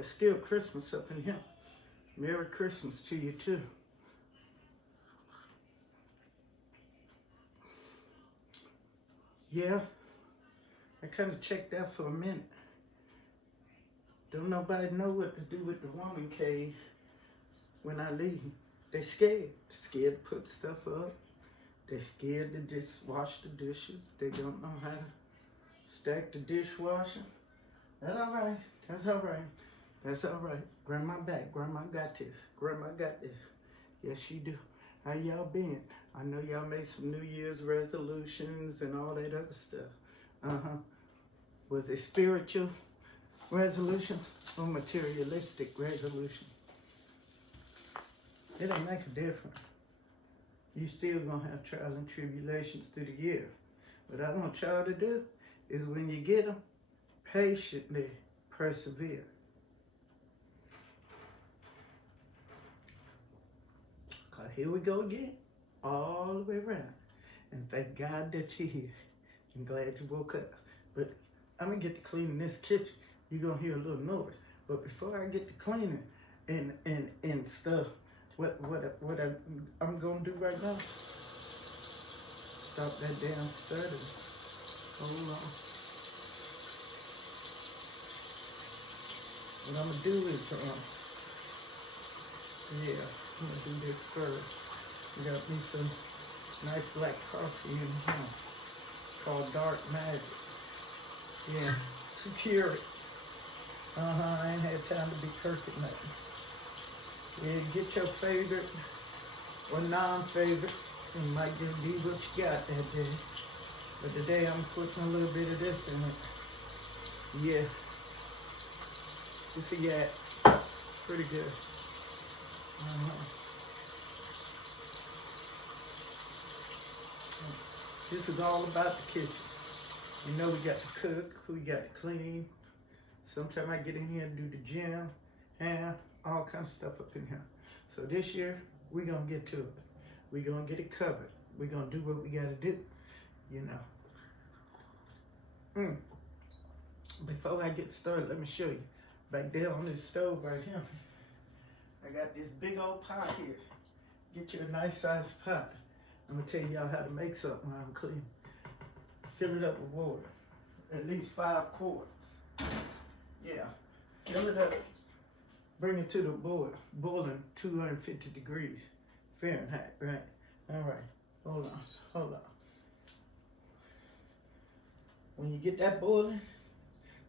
it's still Christmas up in here. Merry Christmas to you too. Yeah, I kind of checked out for a minute. Don't nobody know what to do with the woman cave when I leave. They scared. Scared to put stuff up. They scared to just wash the dishes. They don't know how to stack the dishwasher. That's all right. That's all right. That's all right. Grandma back. Grandma got this. Grandma got this. Yes, she do. How y'all been? I know y'all made some New Year's resolutions and all that other stuff. Was it spiritual resolution or materialistic resolution? It ain't make a difference. You still gonna have trials and tribulations through the year. What I want y'all to do is when you get them, patiently persevere. Cause here we go again, all the way around. And thank God that you're here. I'm glad you woke up. But I'm gonna get to cleaning this kitchen. You're gonna hear a little noise. But before I get to cleaning and stuff, what I'm gonna do right now, stop that damn stuttering. Hold on. What I'm gonna do is, I'm gonna do this first. I got me some nice black coffee in here called Dark Magic. Yeah, to cure it. I ain't had time to be perfect nothing. Yeah, get your favorite or non-favorite. It might just be what you got that day. But today I'm putting a little bit of this in it. Yeah. You see that? Pretty good. This is all about the kitchen. You know we got to cook, we got to clean. Sometimes I get in here and do the gym, and all kinds of stuff up in here. So this year, we're gonna get to it. We're gonna get it covered. We're gonna do what we gotta do, you know. Before I get started, let me show you. Back there on this stove right here, I got this big old pot here. Get you a nice sized pot. I'm gonna tell y'all how to make something while I'm cleaning. Fill it up with water, at least 5 quarts. Yeah, fill it up. Bring it to the boiling 250 degrees Fahrenheit, right? All right, hold on. When you get that boiling,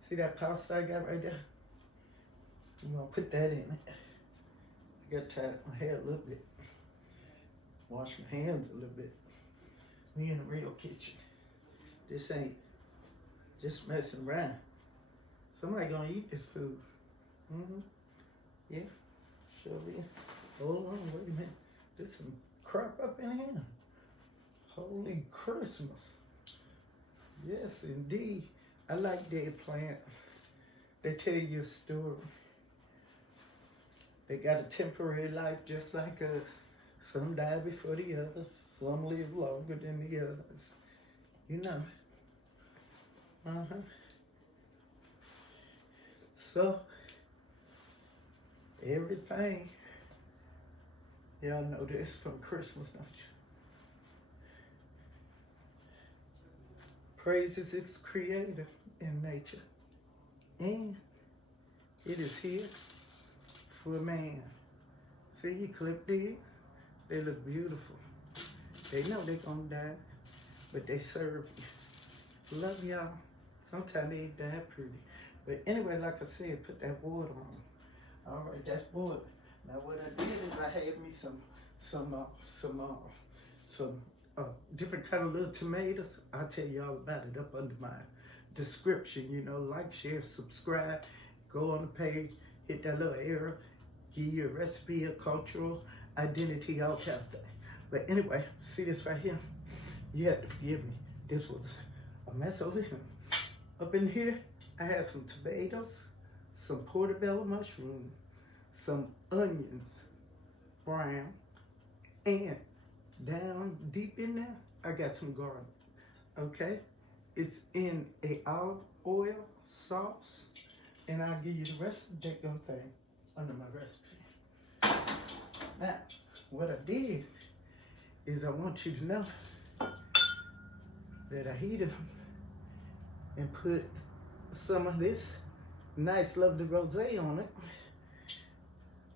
see that pasta I got right there? You're gonna put that in it. I got to tie my hair a little bit. Wash my hands a little bit. We in a real kitchen. This ain't just messing around. Somebody gonna eat this food. Yeah, sure is. Hold on, wait a minute. There's some crap up in here. Holy Christmas. Yes, indeed. I like their plant. They tell you a story. They got a temporary life just like us. Some die before the others. Some live longer than the others. You know. So, everything, y'all know this from Christmas, don't you? Praises its creator in nature. And it is here for man. See, you clip these, they look beautiful. They know they're gonna die, but they serve you. Love y'all. Sometimes they ain't that pretty. But anyway, like I said, put that water on. All right, that's water. Now what I did is I had me some different kind of little tomatoes. I'll tell you all about it up under my description. You know, like, share, subscribe, go on the page, hit that little arrow, give you a recipe, a cultural identity, all kind of thing. But anyway, see this right here? You have to forgive me. This was a mess over here. Up in here, I had some tomatoes, some portobello mushroom, some onions, brown, and down deep in there, I got some garlic, okay? It's in a olive oil sauce. and I'll give you the rest of the daggone thing under my recipe. Now, what I did is I want you to know that I heated them and put some of this nice, lovely rosé on it.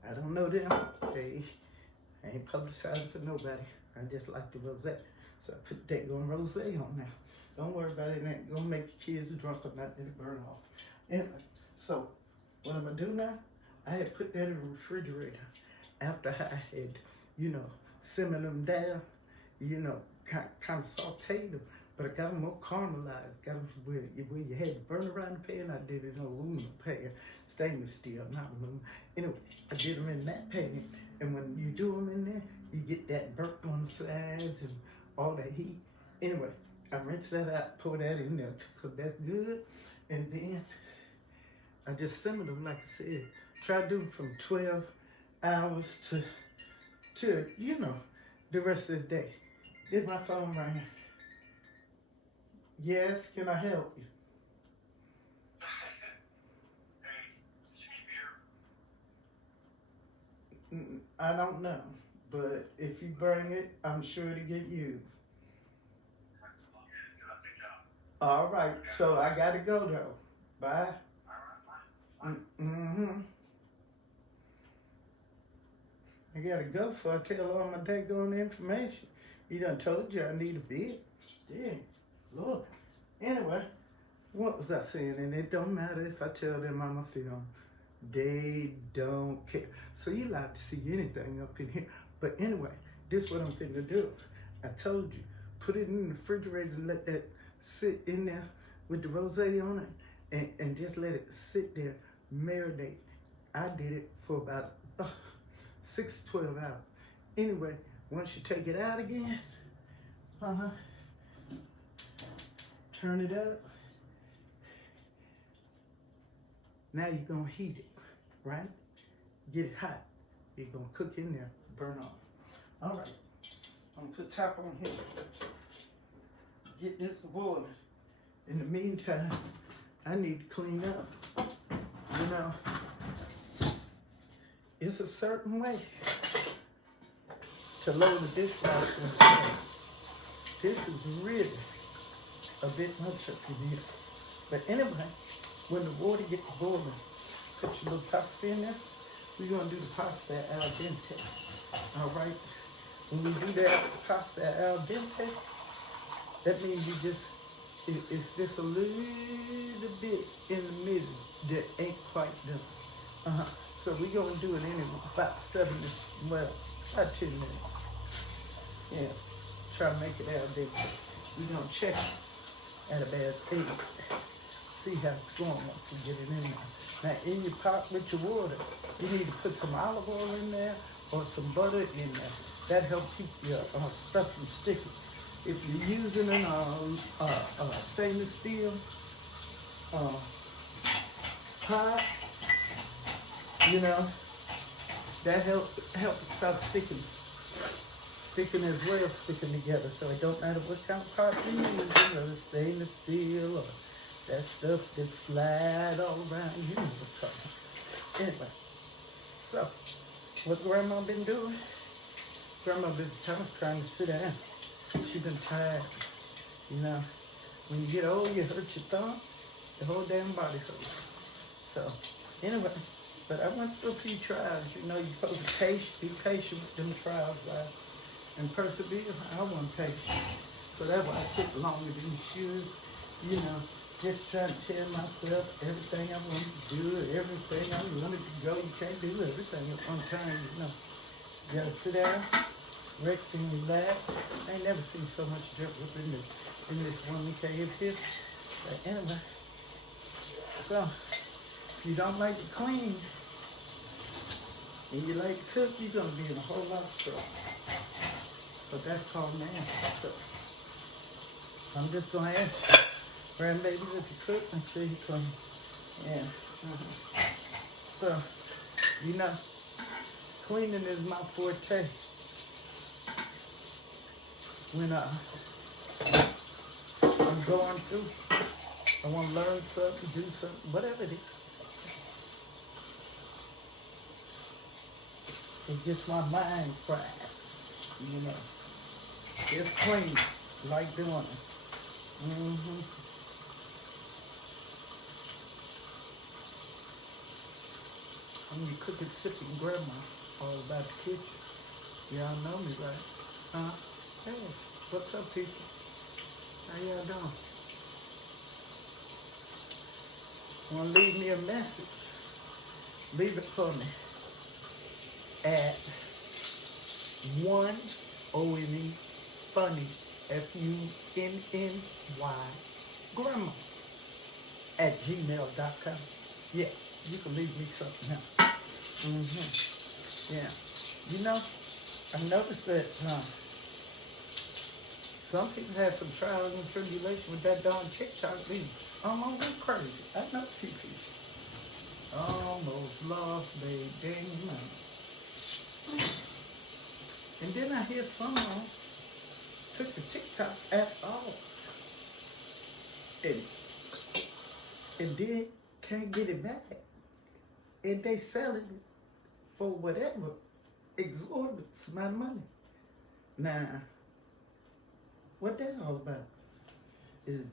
I don't know them. I ain't publicizing for nobody. I just like the rosé. So I put that going rosé on there. Don't worry about it. It ain't gonna make your kids drunk or not. It'll burn off. Anyway, so what I'm gonna do now, I had put that in the refrigerator after I had, simmered them down, kind of sauteed them. But I got them more caramelized, got them where you had to burn around the pan. I did it in an aluminum pan, stainless steel, not aluminum. Anyway, I did them in that pan, and when you do them in there, you get that burnt on the sides and all that heat. Anyway, I rinsed that out, pour that in there, because that's good. And then I just simmered them, like I said. Try to do them from 12 hours to the rest of the day. There's my phone right here. Yes, can I help you? I don't know, but if you bring it, I'm sure to get you. All right, so I gotta go though. Bye. I gotta go before I tell all my daggone information. You done told you I need a bid. Yeah, Lord. Anyway, what was I saying? And it don't matter if I tell them I'm a film. They don't care. So you allowed to see anything up in here. But anyway, this is what I'm finna do. I told you, put it in the refrigerator and let that sit in there with the rosé on it and just let it sit there, marinate. I did it for about 6 to 12 hours. Anyway, once you take it out again, turn it up. Now you're gonna heat it, right? Get it hot. You're gonna cook in there, burn off. All right, I'm gonna put top on here. Get this water. In the meantime, I need to clean up. It's a certain way to load the dishwasher. This is really a bit much up in here. But anyway, when the water gets boiling, put your little pasta in there. We're gonna do the pasta al dente. All right. When we do that pasta al dente, that means it's just a little bit in the middle that ain't quite done. So we're gonna do it in about 10 minutes. Yeah, try to make it al dente. We're gonna check it at about 8. See how it's going once you get it in there. Now in your pot with your water, you need to put some olive oil in there or some butter in there. That helps keep your stuff from sticking. If you're using a stainless steel pot, that helps it stop sticking as well, sticking together. So it don't matter what kind of pot you use, whether stainless steel or that stuff that slide all around you. Anyway, so what Grandma been doing? Grandma been trying to sit down. She been tired. When you get old, you hurt your thumb, the whole damn body hurts. So anyway, but I went through a few trials. You're supposed to be patient with them trials, right? And persevere. I wasn't patient. So that's why I took longer than you should. Just trying to tell myself everything I wanted to do, everything I wanted to go. You can't do everything at one time, You gotta sit down, rest and relax. I ain't never seen so much difference in this one cave here. But anyway, so if you don't like to clean and you like to cook, you're gonna be in a whole lot of trouble. But that's called nasty. So I'm just gonna ask you, grandbabies, if you cook, and sure you clean. Yeah. So, cleaning is my forte. When I'm going through, I want to learn something, do something, whatever it is. It gets my mind fried, you know. It's clean, like doing it. Mm-hmm. When you cook it, sipping grandma, all about the kitchen. Y'all know me, right? Huh? Hey, what's up, people? How y'all doing? Want to leave me a message? Leave it for me at ONE funny FUNNY grandma at gmail.com. Yeah, you can leave me something else. Yeah. You know, I noticed that some people have some trials and tribulation with that darn TikTok video. I'm almost crazy. I know two people. Almost lost their dang money. And then I hear someone took the TikTok app off. And then can't get it back. And they selling it for whatever exorbitant amount of money. Now, what that all about? Is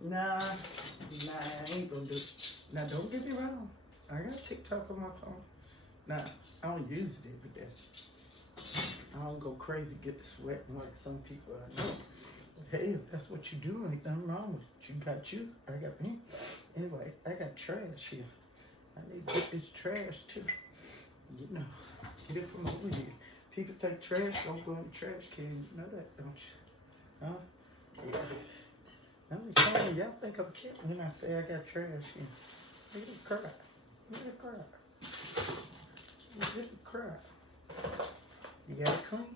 Nah, I ain't gonna do it. Now, don't get me wrong. I got TikTok on my phone. Now, I don't use it every day. I don't go crazy, get to sweating like some people I know. But hey, if that's what you do, ain't nothing wrong with it. You got you, I got me. Anyway, I got trash here. I need to get this trash too. You know, get it from over here. People think trash don't go in the trash can. You know that, don't you? Huh? Yeah. I'm just telling you, y'all think I'm kidding when I say I got trash here. Look at the crap. Look at the crap. Look at the crap. You gotta clean.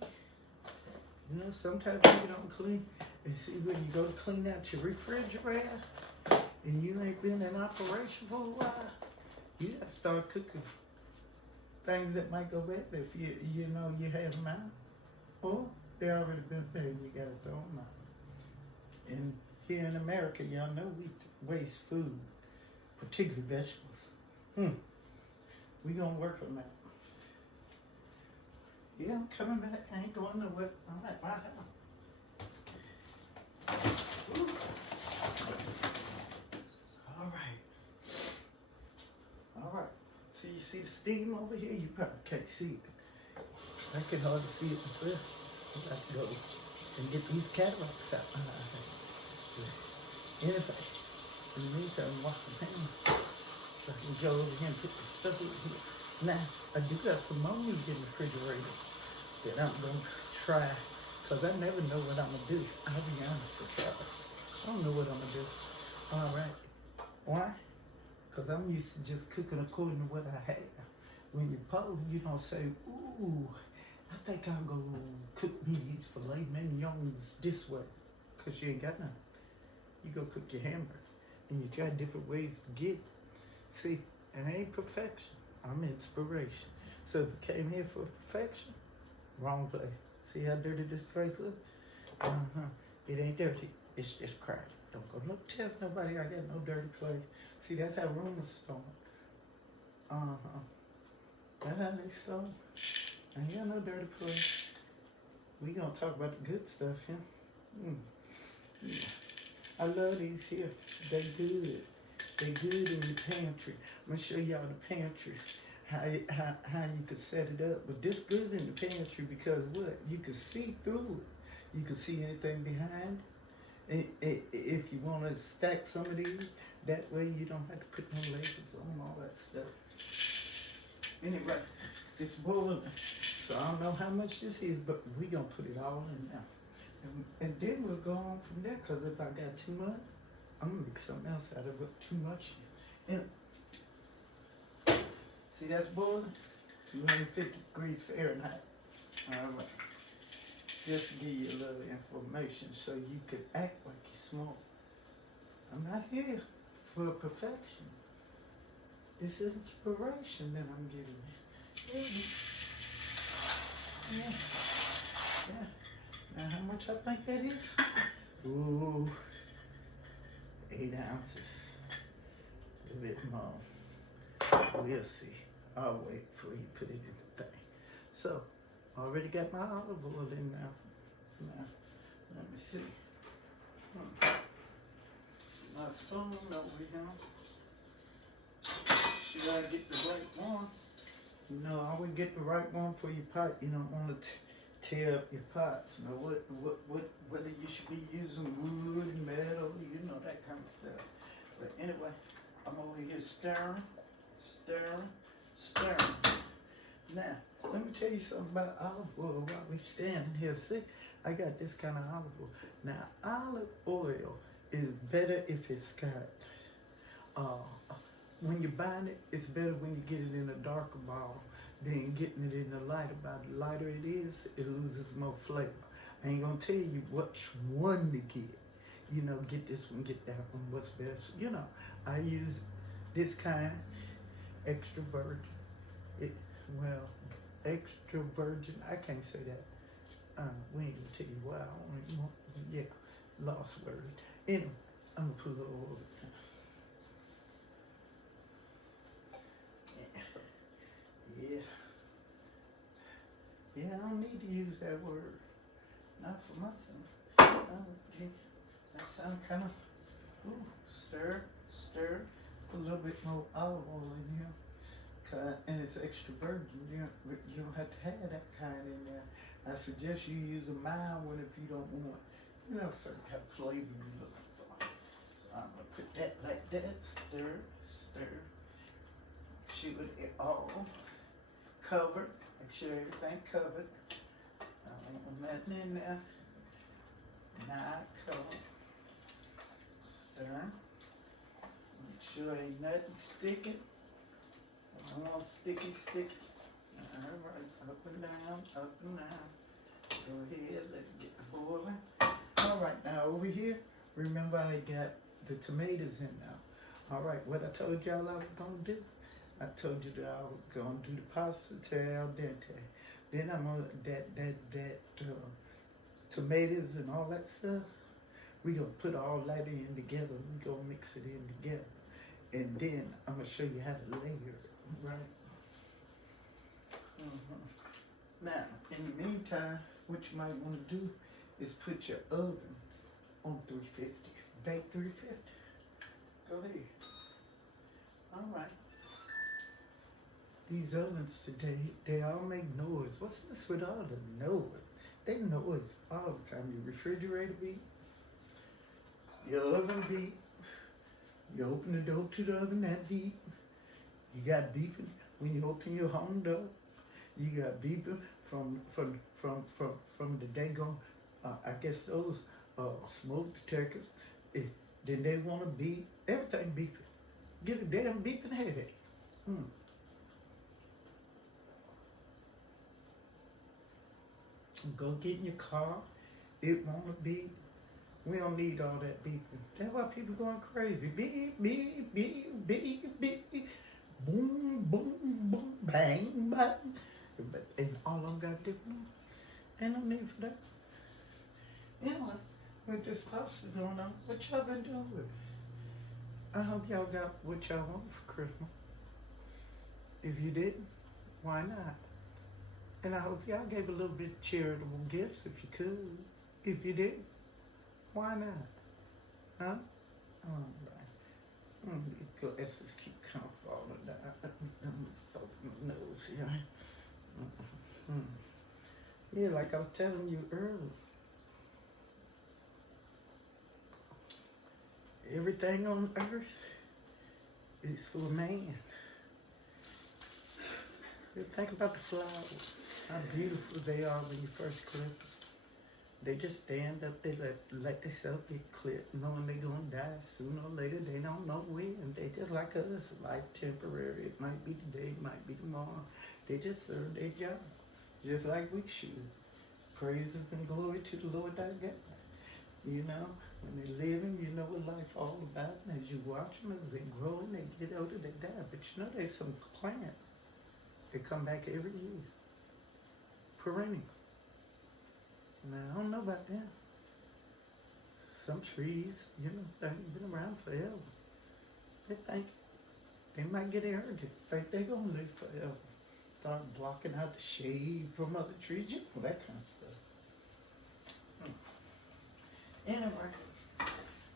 You know, sometimes people don't clean. And see, when you go to clean out your refrigerator and you ain't been in operation for a while, you gotta start cooking things that might go bad if you know you have them out. Or they already been bad and you gotta throw them out. And here in America, y'all know we waste food, particularly vegetables. We gonna work on that. Yeah, I'm coming back. I ain't going nowhere. I'm at my house. Woo. All right. All right. See, you see the steam over here? You probably can't see it. I can hardly see it myself. I got to go and get these cataracts out my eyes. Anyway, in the meantime, wash my hands so I can go over here and put the stuff in here. Now, I do got some more meat in the refrigerator that I'm going to try, because I never know what I'm going to do. I'll be honest with y'all. I don't know what I'm going to do. All right. Why? Because I'm used to just cooking according to what I have. When you post, you don't say, ooh, I think I'll go cook me these filet mignons this way, because you ain't got nothing. You go cook your hamburger, and you try different ways to get it. See, it ain't perfection. I'm inspiration. So if you came here for perfection, wrong place. See how dirty this place looks? It ain't dirty. It's just crowded. Don't go tell nobody I got no dirty place. See, that's how rumors start. That's how they start. I ain't got no dirty place. We gonna talk about the good stuff here. Yeah. I love these here. They good. They good in the pantry. I'm gonna show y'all the pantry. How you could set it up. But this good in the pantry because what? You can see through it. You can see anything behind it. If you want to stack some of these, that way you don't have to put no labels on all that stuff. Anyway, it's boiling. So I don't know how much this is, but we gonna put it all in now. And then we'll go on from there, because if I got too much, I'm gonna make something else out of it. Too much. And see, that's boiling? 250 degrees Fahrenheit. All right. Just to give you a little information so you could act like you're smart. I'm not here for perfection. It's inspiration that I'm giving you. Yeah. Now, how much I think that is? Ooh, 8 ounces. A bit more. We'll see. I'll wait for you put it in the thing. So, I already got my olive oil in now. Now, let me see. My spoon over here. You gotta get the right one. You know, I would get the right one for your pot. You don't want to tear up your pots. You know whether you should be using wood, metal, you know, that kind of stuff. But anyway, I'm over here stirring. Now, let me tell you something about olive oil while we standing here. See, I got this kind of olive oil. Now, olive oil is better if it's got, when you're buying it, it's better when you get it in a darker bottle than getting it in a lighter bottle. The lighter it is, it loses more flavor. I ain't gonna tell you which one to get. You know, get this one, get that one, what's best. You know, I use this kind, extra virgin. Extra virgin, I can't say that. We ain't gonna tell you why. Lost word. Anyway, I'm gonna put a little oil in. Yeah, I don't need to use that word. Not for myself. Okay. That sounds kind of, stir. Put a little bit more olive oil in here. And it's extra virgin. You don't have to have that kind in there. I suggest you use a mild one if you don't want, certain kind of flavor you're looking for. So I'm gonna put that like that. Stir. Make sure it all covered. Make sure everything covered. I don't want nothing in there. Not covered. Stir. Make sure ain't nothing sticking. I don't want sticky. All right, up and down. Go ahead, let it get boiling. All right, now over here, remember I got the tomatoes in now. All right, what I told y'all I was gonna do? I told you that I was gonna do the pasta al dente. Then I'm gonna tomatoes and all that stuff. We gonna put all that in together. We gonna mix it in together, and then I'm gonna show you how to layer it. Right. Now, in the meantime, what you might want to do is put your oven on 350. Bake 350. Go ahead. All right. These ovens today, they all make noise. What's this with all the noise? They noise all the time. Your refrigerator beep. Your oven beep. You open the door to the oven, that beep. You got beeping when you open your home door. You got beeping from the daggone, I guess those smoke detectors. Then they want to beep. Everything beeping. Get a damn beeping headache. Go get in your car. It won't beep. We don't need all that beeping. That's why people going crazy. Beep, beep, beep, beep, beep. Boom, boom, boom, bang, bang. But all of them got different ones. Ain't no need for that. Anyway, with this pasta going on, what y'all been doing with it? I hope y'all got what y'all want for Christmas. If you didn't, why not? And I hope y'all gave a little bit of charitable gifts if you could. If you did, why not? Huh? All right. These glasses keep kind of falling down. Open my nose here. Yeah, like I was telling you earlier. Everything on earth is for man. Think about the flowers, how beautiful they are when you first clip them. They just stand up, they let themselves get clipped, knowing they're gonna die sooner or later. They don't know when. They just like us, life temporary. It might be today, it might be tomorrow. They just serve their job, just like we should. Praises and glory to the Lord thy God. You know, when they're living, you know what life all about. And as you watch them, as they grow and they get older, they die. But you know, there's some plants that come back every year, perennial. Now, I don't know about them. Some trees, you know, they've been around forever. They They might get arrogant, think they're gonna live forever. Start blocking out the shade from other trees, you know, that kind of stuff. Anyway,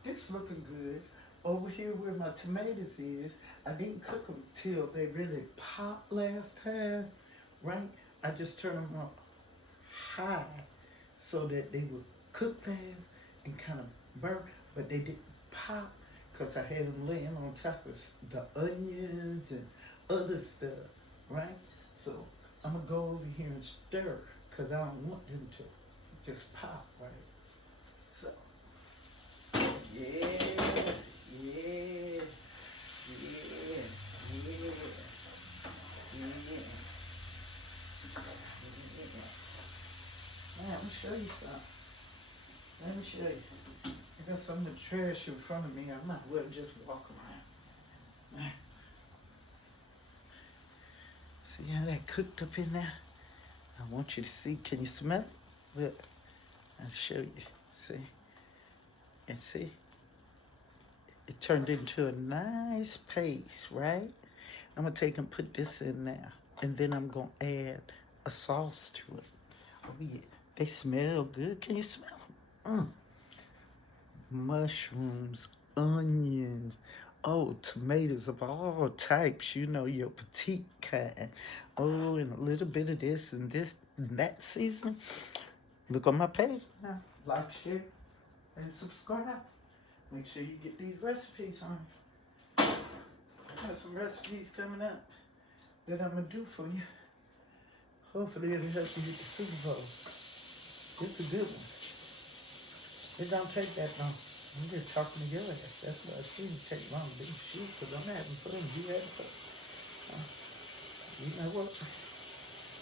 it's looking good. Over here where my tomatoes is, I didn't cook them till they really popped last time, right? I just turned them up high so that they would cook fast and kind of burn, but they didn't pop because I had them laying on top of the onions and other stuff, right? So I'm gonna go over here and stir because I don't want them to just pop, right? So, yeah, yeah, yeah, yeah, yeah. Let me show you something. Let me show you. I got some of the trash in front of me. I might as well just walk around. See how that cooked up in there? I want you to see. Can you smell it? Look, I'll show you. See? And see? It turned into a nice paste, right? I'm going to take and put this in there. And then I'm going to add a sauce to it. Oh, yeah. They smell good. Can you smell them? Mushrooms, onions, oh, tomatoes of all types, you know, your petite kind. Oh, and a little bit of this and this and that seasoning. Look on my page now. Like, share, and subscribe. Make sure you get these recipes on. I got some recipes coming up that I'm going to do for you. Hopefully it'll help you get the Super Bowl. It's a good one. It don't take that long. I'm just talking to your ass. That's what I see. It take long to shoot because I'm having fun. You having fun. You know what?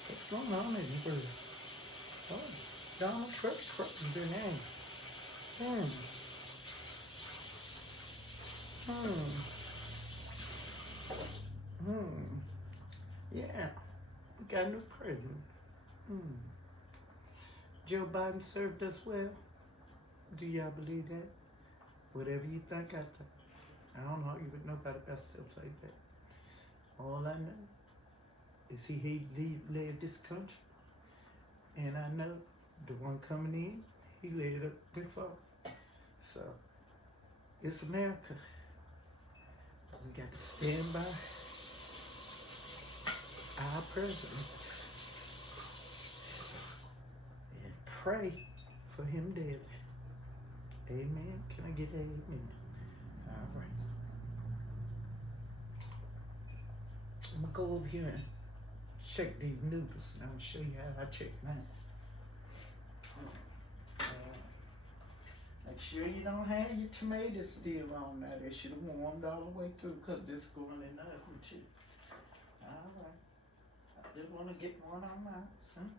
What's going on in the world? Oh, Donald Trump is their name. Yeah. We got a new president. Joe Biden served us well. Do y'all believe that? Whatever you think, I don't argue with nobody, but I still say that. All I know is he led this country. And I know the one coming in, he led it before. So, it's America. We got to stand by our president and pray for him daily. Amen. Can I get an amen? All right. I'm going to go over here and check these noodles and I'll show you how I check mine. Make sure you don't have your tomatoes still on now. They should have warmed all the way through because this is going in there with you. All right. I just want to get one on mine, son.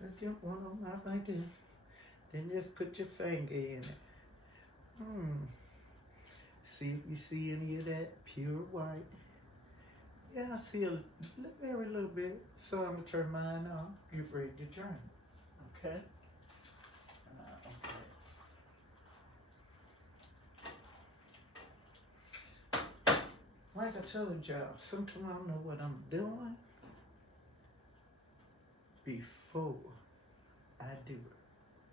Just get one on mine like this. Then just put your finger in it. See if you see any of that pure white. Yeah, I see a very little bit. So I'm going to turn mine on. Get ready to drain. Okay? Like I told y'all, sometimes I don't know what I'm doing before I do it.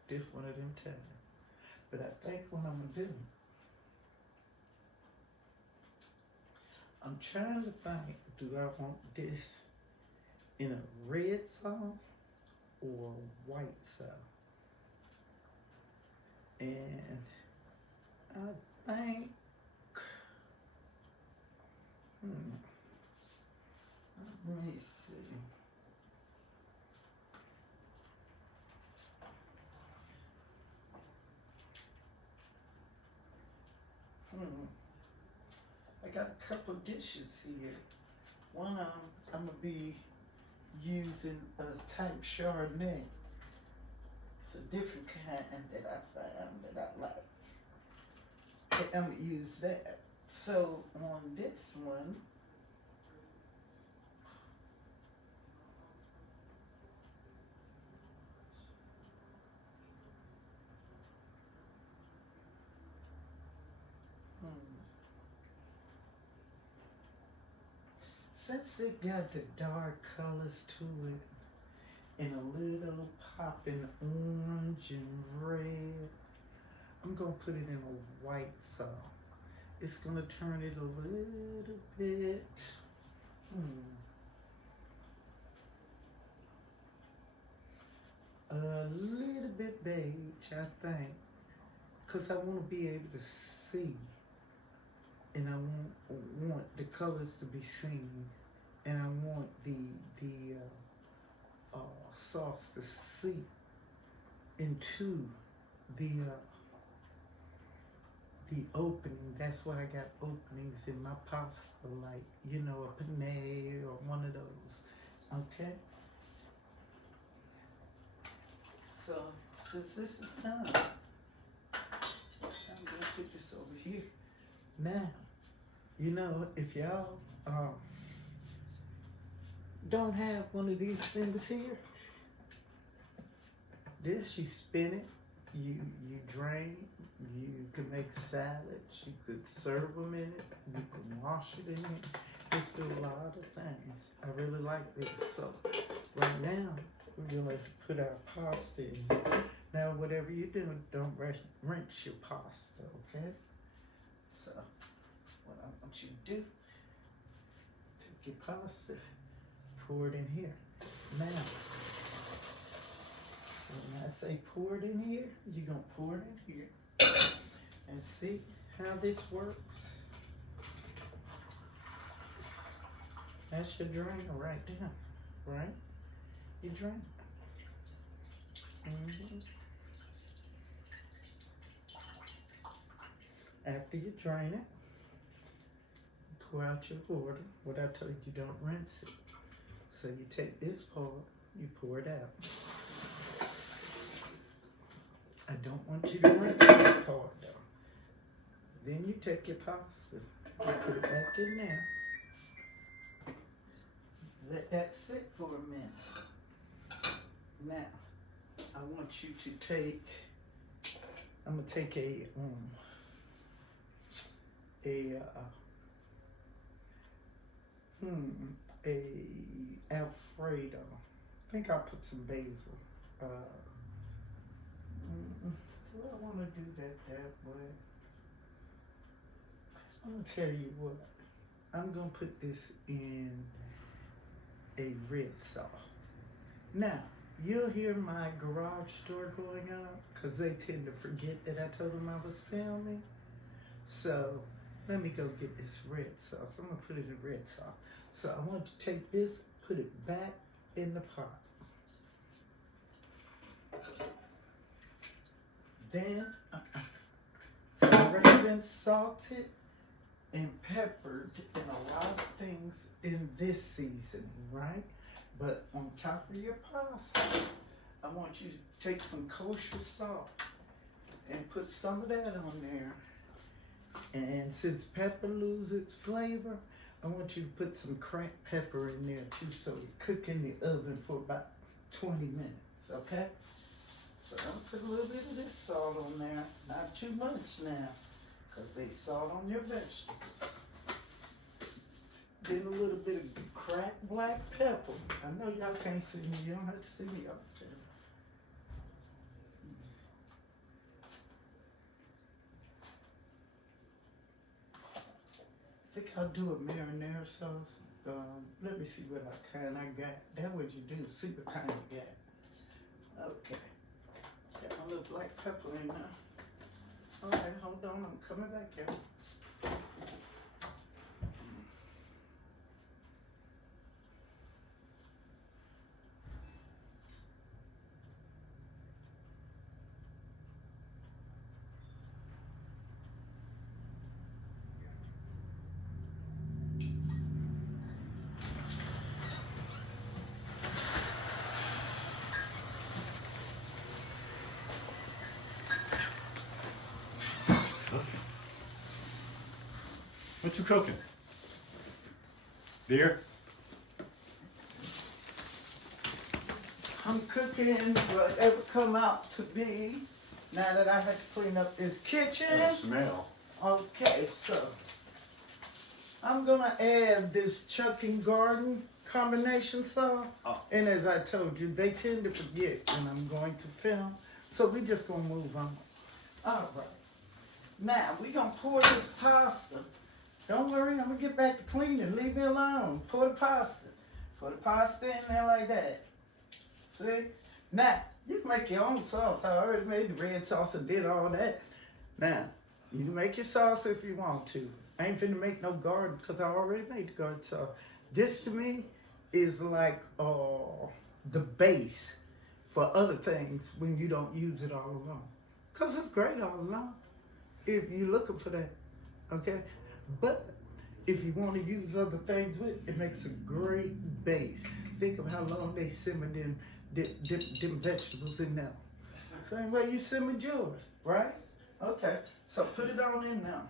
This one of them times. But I think what I'm gonna do, I'm trying to think, do I want this in a red sauce or a white sauce? And I think, let me see. I got a couple dishes here. One I'm gonna be using a type Chardonnay. It's a different kind that I found that I like. I'm gonna use that. So on this one, since it got the dark colors to it, and a little pop in orange and red, I'm gonna put it in a white sauce. It's gonna turn it a little bit, a little bit beige, I think, because I want to be able to see, and I want the colors to be seen, and I want the sauce to seep into the opening. That's why I got openings in my pasta, like, you know, a penne or one of those. Okay? So, since this is done, I'm gonna put this over here. Now, you know, if y'all don't have one of these things here, this, you spin it, you drain, you can make salads, you could serve them in it, you can wash it in it. It's do a lot of things. I really like this. So right now, we're gonna put our pasta in here. Now, whatever you do, don't rinse your pasta, okay? So what I want you to do, take your pasta, pour it in here. Now, when I say pour it in here, you're gonna pour it in here. And see how this works? That's your drainer right there, right? You drain it. After you drain it, pour out your water. What I told you, don't rinse it. So you take this part, you pour it out. I don't want you to rinse that part though. Then you take your pasta, you put it back in there. Let that sit for a minute. Now, I want you to take, I'm gonna take a Alfredo. I think I'll put some basil. Do I want to do that way? I'm gonna tell you what. I'm gonna put this in a red sauce. Now, you'll hear my garage door going up because they tend to forget that I told them I was filming. So let me go get this red sauce. I'm gonna put it in red sauce. So I want you to take this, put it back in the pot. Then it's already been salted and peppered and a lot of things in this seasoning, right? But on top of your pasta, I want you to take some kosher salt and put some of that on there. And since pepper loses its flavor, I want you to put some cracked pepper in there too, so it cook in the oven for about 20 minutes, okay? So I'm gonna put a little bit of this salt on there, not too much now, because they salt on your vegetables. Then a little bit of cracked black pepper. I know y'all can't see me, you don't have to see me up there. I think I'll do a marinara sauce. Let me see what kind I got. That's what you do, see what kind you got. Okay. Got my little black pepper in there. All right, hold on, I'm coming back here. What you cooking? Deer? I'm cooking whatever come out to be. Now that I have to clean up this kitchen. Smell. Okay, so I'm gonna add this Chuck and Garden combination sauce. Oh. And as I told you, they tend to forget when I'm going to film. So we just gonna move on. All right. Now we gonna pour this pasta. Don't worry, I'm gonna get back to cleaning. Leave me alone. Pour the pasta. Pour the pasta in there like that. See? Now, you can make your own sauce. I already made the red sauce and did all that. Now, you can make your sauce if you want to. I ain't finna make no garden because I already made the garden sauce. This to me is like the base for other things when you don't use it all alone. Because it's great all alone if you're looking for that, okay? But if you want to use other things with it, it makes a great base. Think of how long they simmered in them vegetables in there. Same way you simmered yours, right? Okay, so put it on in now.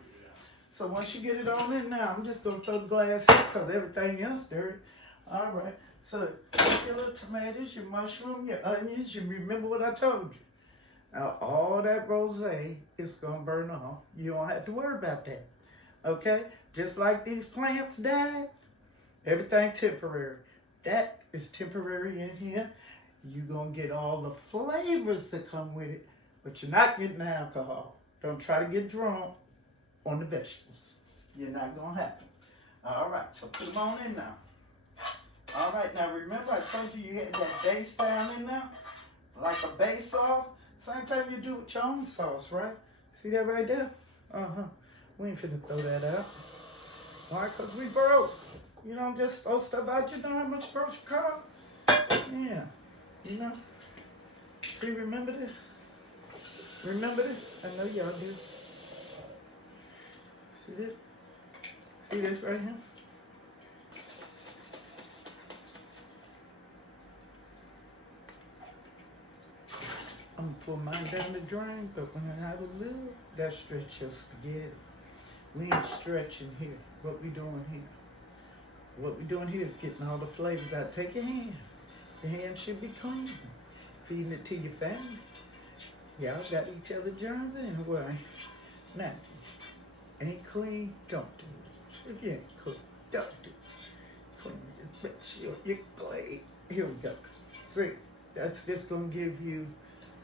So once you get it on in now, I'm just gonna throw the glass in because everything else dirty. All right, so take your little tomatoes, your mushroom, your onions, you remember what I told you. Now all that rosé is gonna burn off. You don't have to worry about that, okay? Just like these plants died, everything temporary. That is temporary in here. You're gonna get all the flavors that come with it, but you're not getting the alcohol. Don't try to get drunk on the vegetables. You're not gonna happen. All right, so put them on in now. All right, now remember I told you you had that base down in there? Like a base sauce? Same time you do with your own sauce, right? See that right there? Uh-huh. We ain't finna throw that out. Why? Because we broke. You don't just throw stuff out. You know how much grocery cost? Yeah. You know? See, remember this? Remember this? I know y'all do. See this? See this right here? I'm gonna pour mine down the drain, but when I have a little, that stretch your spaghetti. We ain't stretching here. What we doing here? What we doing here is getting all the flavors out. Take your hand. Your hand should be clean. Feeding it to your family. Y'all got each other germs anyway. Now, if you ain't clean, don't do it. If you ain't clean, don't do it. Clean it. Make sure you're clean. Here we go. See, that's just gonna give you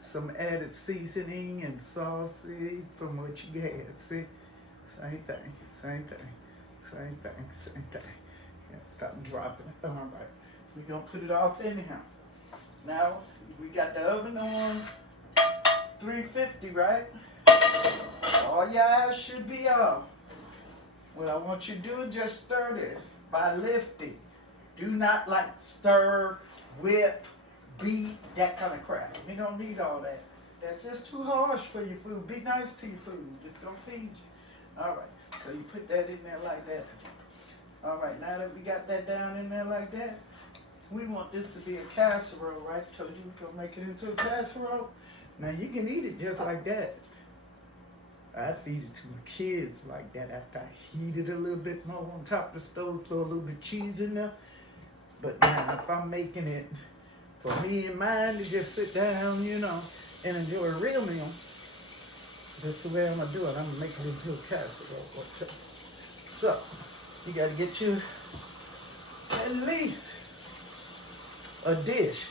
some added seasoning and saucy from what you had. See, same thing, same thing, same thing, same thing. Yeah, stop dropping it. All right, we're gonna put it off anyhow. Now we got the oven on 350, right? All your eyes should be off. What I want you to do is just stir this by lifting. Do not like stir, whip, beat, that kind of crap. You don't need all that. That's just too harsh for your food. Be nice to your food. It's gonna feed you. All right, so you put that in there like that. All right, now that we got that down in there like that, we want this to be a casserole, right? Told you we're gonna make it into a casserole. Now you can eat it just like that. I feed it to my kids like that after I heat it a little bit more on top of the stove, throw a little bit of cheese in there. But now if I'm making it for me and mine to just sit down, you know, and enjoy a real meal, that's the way I'm gonna do it. I'm gonna make it into a casserole. So, you gotta get you at least a dish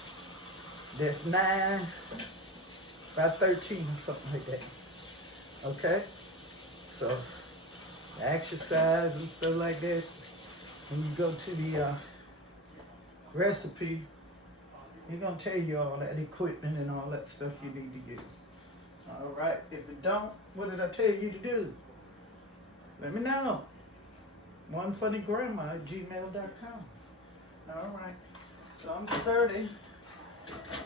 that's 9 by 13 or something like that. Okay? So, exercise and stuff like that, when you go to the recipe, you're gonna tell you all that equipment and all that stuff you need to use. All right, if it don't, what did I tell you to do? Let me know. onefunnygrandma@gmail.com. All right, so I'm stirred.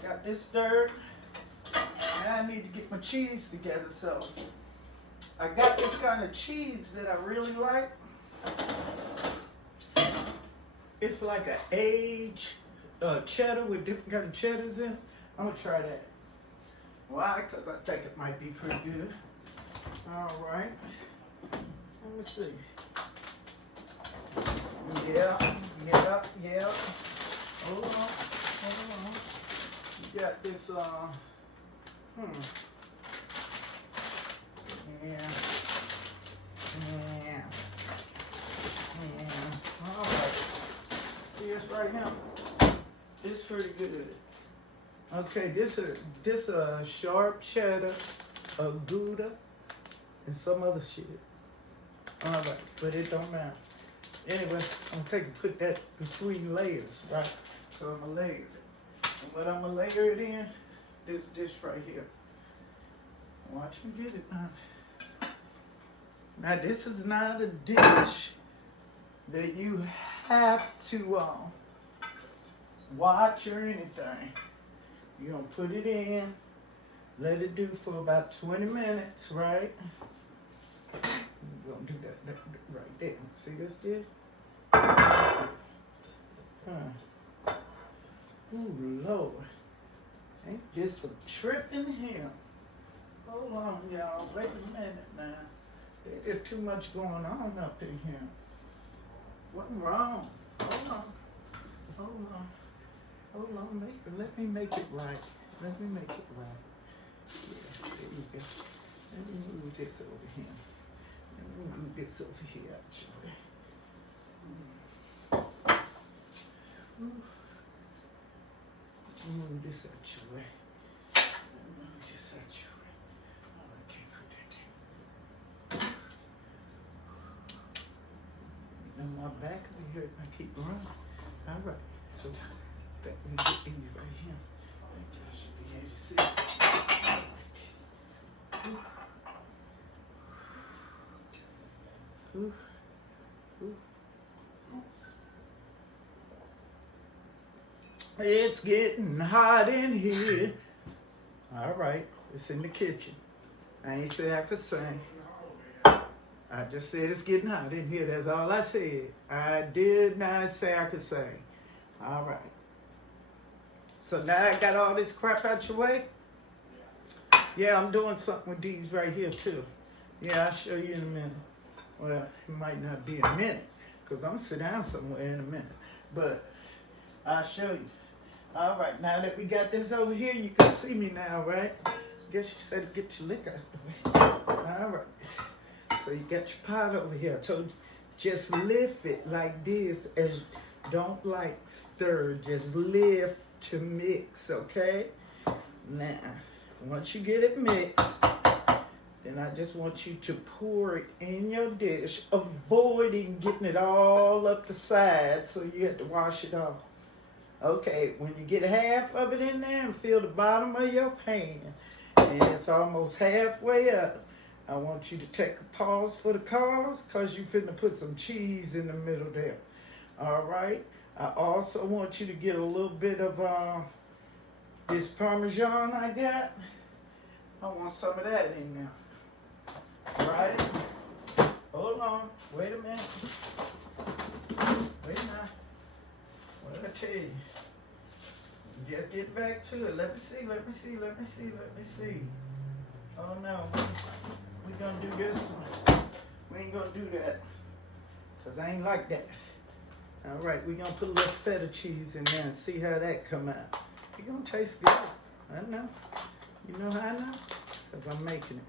Got this stirred. Now I need to get my cheese together. So I got this kind of cheese that I really like. It's like an aged cheddar with different kind of cheddars in it. I'm gonna try that. Why? Because I think it might be pretty good. All right. Let me see. Yeah. Hold on. You got this, Yeah. right here. It's pretty good. Okay, this a sharp cheddar, a Gouda, and some other shit. All right, but it don't matter. Anyway, I'm gonna put that between layers, right? So I'm gonna layer it. And what I'm gonna layer it in, this dish right here. Watch me get it now. Now this is not a dish that you have to watch or anything. You're gonna put it in, let it do for about 20 minutes, right? We're gonna do that right there. See this dish? Ooh, Lord. Ain't this some trip in here? Hold on, y'all. Wait a minute now. There's too much going on up in here. What's wrong? Hold on. Let me make it right. Let me make it right. Yeah, there you go. Let me move this over here. Let me move this over here, actually. Move this out your way. Move this out your way. Oh, I can't put that there. And my back will be hurt if I keep running. All right, so that we get these right here. I think I should be able to see it. Ooh. It's getting hot in here. All right, it's in the kitchen. I ain't say I could sing. I just said it's getting hot in here. That's all I said. I did not say I could sing. All right. So now I got all this crap out your way. Yeah, I'm doing something with these right here too. Yeah, I'll show you in a minute. Well, it might not be a minute because I'm going to sit down somewhere in a minute. But I'll show you. All right, now that we got this over here, you can see me now, right? Guess you said get your liquor out the way. All right. So you got your pot over here. I told you, just lift it like this, as don't like stir. Just lift to mix, okay? Now, once you get it mixed, then I just want you to pour it in your dish, avoiding getting it all up the side, so you have to wash it off. Okay, when you get half of it in there and feel the bottom of your pan, and it's almost halfway up, I want you to take a pause for the cause, because you finna put some cheese in the middle there. All right? I also want you to get a little bit of this Parmesan I got. I want some of that in there. All right? Hold on. Wait a minute. Wait a minute. What did I tell you? Just get back to it. Let me see. Oh no. We're gonna do this one. We ain't gonna do that. Because I ain't like that. All right, we're gonna put a little feta cheese in there and see how that come out. It's gonna taste good. I know. You know how I know? Because I'm making it.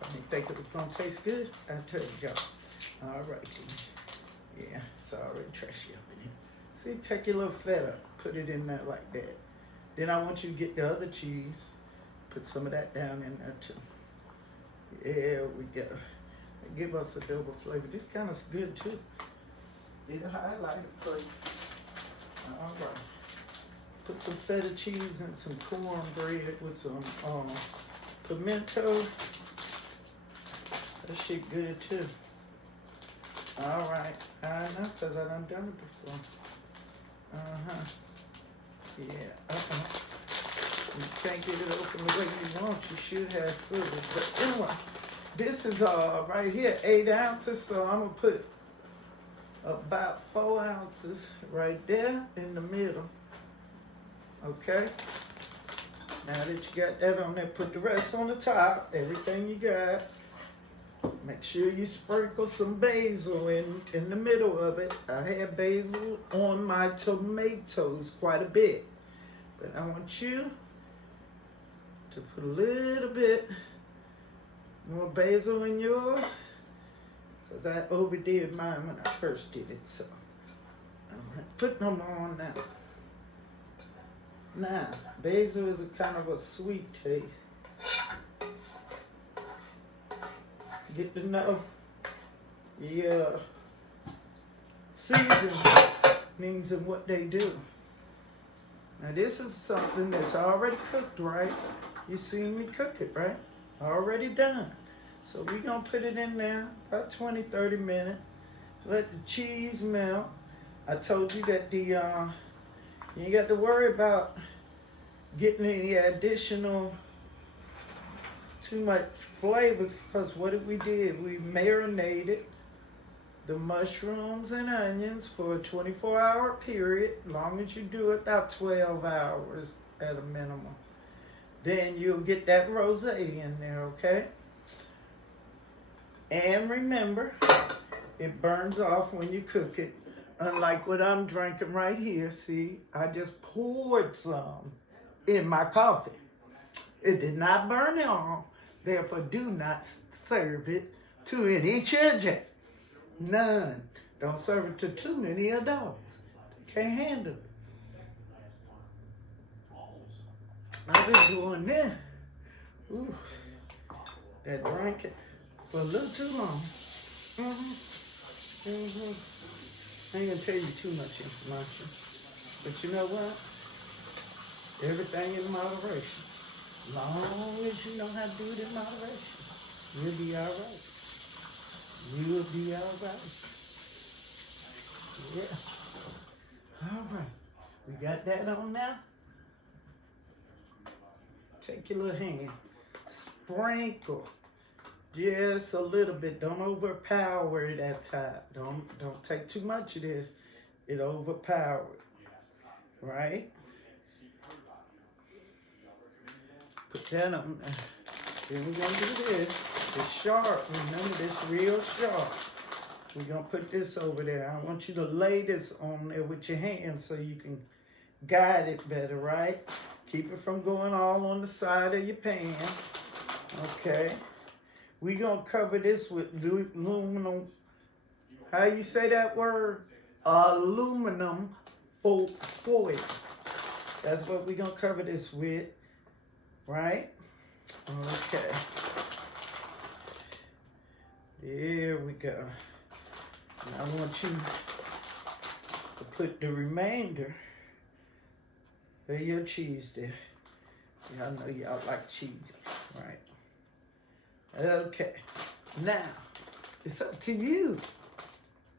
If I didn't think it was gonna taste good, I'd tell y'all. All right. Yeah, it's already trashy up in here. See, take your little feta, put it in there like that. Then I want you to get the other cheese, put some of that down in there too. There we go. Give us a double flavor. This kind of good too. It'll highlight it for you. All right. Put some feta cheese and some cornbread with some pimento. That shit good too. All right. I know, because I done it before. Uh-huh. Yeah. You can't get it open the way you want. You should have scissors. But anyway, this is right here, 8 ounces. So I'm going to put about 4 ounces right there in the middle. Okay? Now that you got that on there, put the rest on the top. Everything you got. Make sure you sprinkle some basil in the middle of it. I had basil on my tomatoes quite a bit. But I want you to put a little bit more basil in yours, because I overdid mine when I first did it. So, all right. put them on now. Now, basil is a kind of a sweet taste. Get to know the seasonings and what they do. Now this is something that's already cooked, right? You seen me cook it, right? Already done. So we're gonna put it in there about 20, 30 minutes. Let the cheese melt. I told you that you ain't got to worry about getting any additional too much flavors, because what did we do? We marinated the mushrooms and onions for a 24-hour period, long as you do it about 12 hours at a minimum. Then you'll get that rosé in there, okay? And remember, it burns off when you cook it. Unlike what I'm drinking right here, see, I just poured some in my coffee. It did not burn it off. Therefore, do not serve it to any children. None. Don't serve it to too many adults. They can't handle it. I've been doing this. Ooh, that drinking for a little too long. I ain't gonna tell you too much information. But you know what? Everything in moderation. As long as you know how to do it in moderation, you'll be all right. You'll be all right. Yeah. All right. We got that on now. Take your little hand. Sprinkle. Just a little bit. Don't overpower it at time. Don't take too much of this. It overpower it. Right? Put that on there. Then we're gonna do this. It's sharp. Remember, this real sharp. We're gonna put this over there. I want you to lay this on there with your hands so you can guide it better, right? Keep it from going all on the side of your pan. Okay. We're gonna cover this with aluminum. How you say that word? Aluminum foil. That's what we're gonna cover this with. Right? Okay. There we go. And I want you to put the remainder of your cheese there. Y'all know y'all like cheese, right? Okay. Now, it's up to you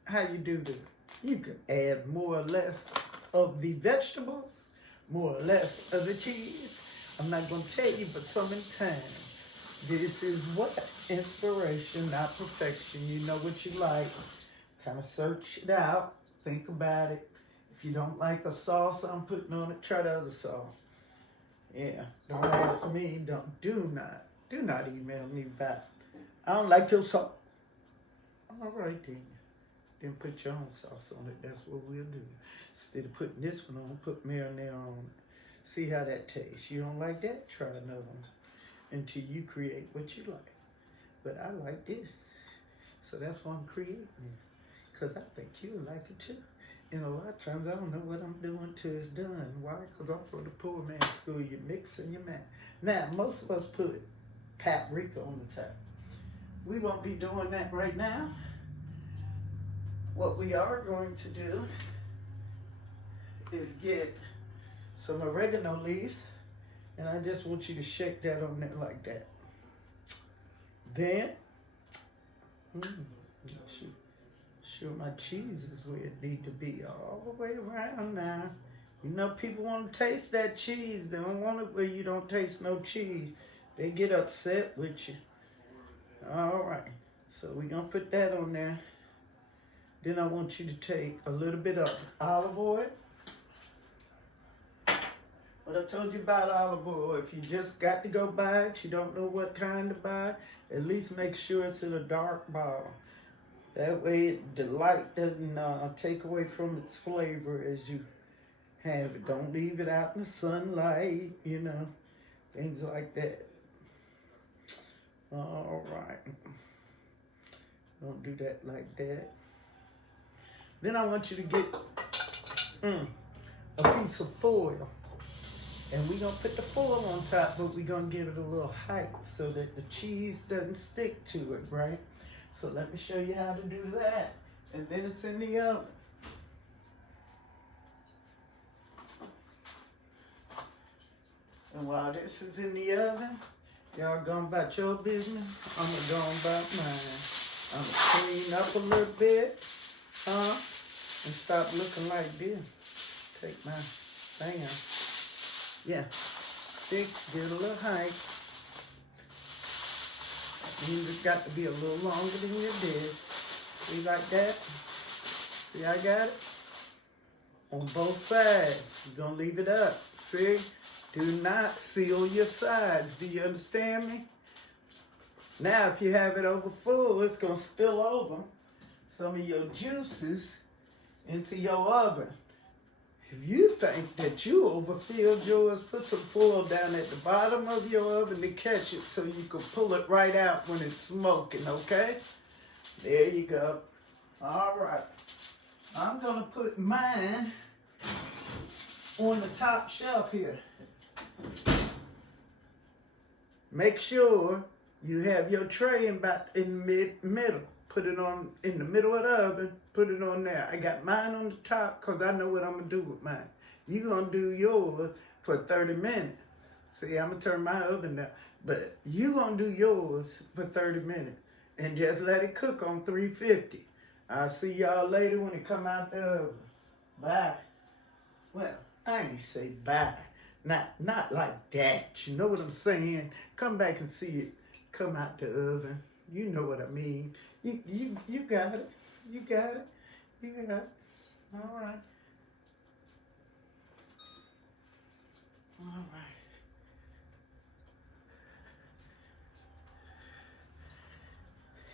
how you do this. You can add more or less of the vegetables, more or less of the cheese. I'm not going to tell you, but some in time. This is what? Inspiration, not perfection. You know what you like. Kind of search it out. Think about it. If you don't like the sauce I'm putting on it, try the other sauce. Yeah. Don't ask me. Do not email me back. I don't like your sauce. All right, then. Then put your own sauce on it. That's what we'll do. Instead of putting this one on, put marinara on it. See how that tastes. You don't like that? Try another one until you create what you like. But I like this. So that's why I'm creating this. Because I think you'll like it too. And a lot of times I don't know what I'm doing till it's done. Why? Because I'm from the poor man's school. You mix and you match. Now, most of us put paprika on the top. We won't be doing that right now. What we are going to do is get some oregano leaves, and I just want you to shake that on there like that. Then, sure my cheese is where it need to be, all the way around now. You know, people want to taste that cheese. They don't want it where you don't taste no cheese. They get upset with you. All right, so we're gonna put that on there. Then I want you to take a little bit of olive oil. What I told you about olive oil, if you just got to go buy it, you don't know what kind to buy, at least make sure it's in a dark bottle. That way the light doesn't take away from its flavor as you have it. Don't leave it out in the sunlight, you know, things like that. All right. Don't do that like that. Then I want you to get a piece of foil. And we're gonna put the foil on top, but we're gonna give it a little height so that the cheese doesn't stick to it, right? So let me show you how to do that. And then it's in the oven. And while this is in the oven, y'all going about your business, I'm gonna go on about mine. I'm gonna clean up a little bit, and stop looking like this. Take my fan. Yeah, stick, get a little height. You just got to be a little longer than your dish. See like that? See, I got it? On both sides. You're gonna leave it up. See? Do not seal your sides. Do you understand me? Now, if you have it over full, it's gonna spill over some of your juices into your oven. If you think that you overfilled yours, put some foil down at the bottom of your oven to catch it so you can pull it right out when it's smoking, okay? There you go. All right. I'm gonna put mine on the top shelf here. Make sure you have your tray in the middle. Put it on in the middle of the oven. Put it on there. I got mine on the top because I know what I'm going to do with mine. You're going to do yours for 30 minutes. See, I'm going to turn my oven down. But you're going to do yours for 30 minutes. And just let it cook on 350. I'll see y'all later when it come out the oven. Bye. Well, I ain't say bye. Not like that. You know what I'm saying? Come back and see it come out the oven. You know what I mean. You got it. You got it. You got it. All right. All right.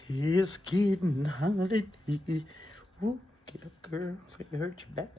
It's getting holiday. Ooh, get up, girl. If it hurt your back.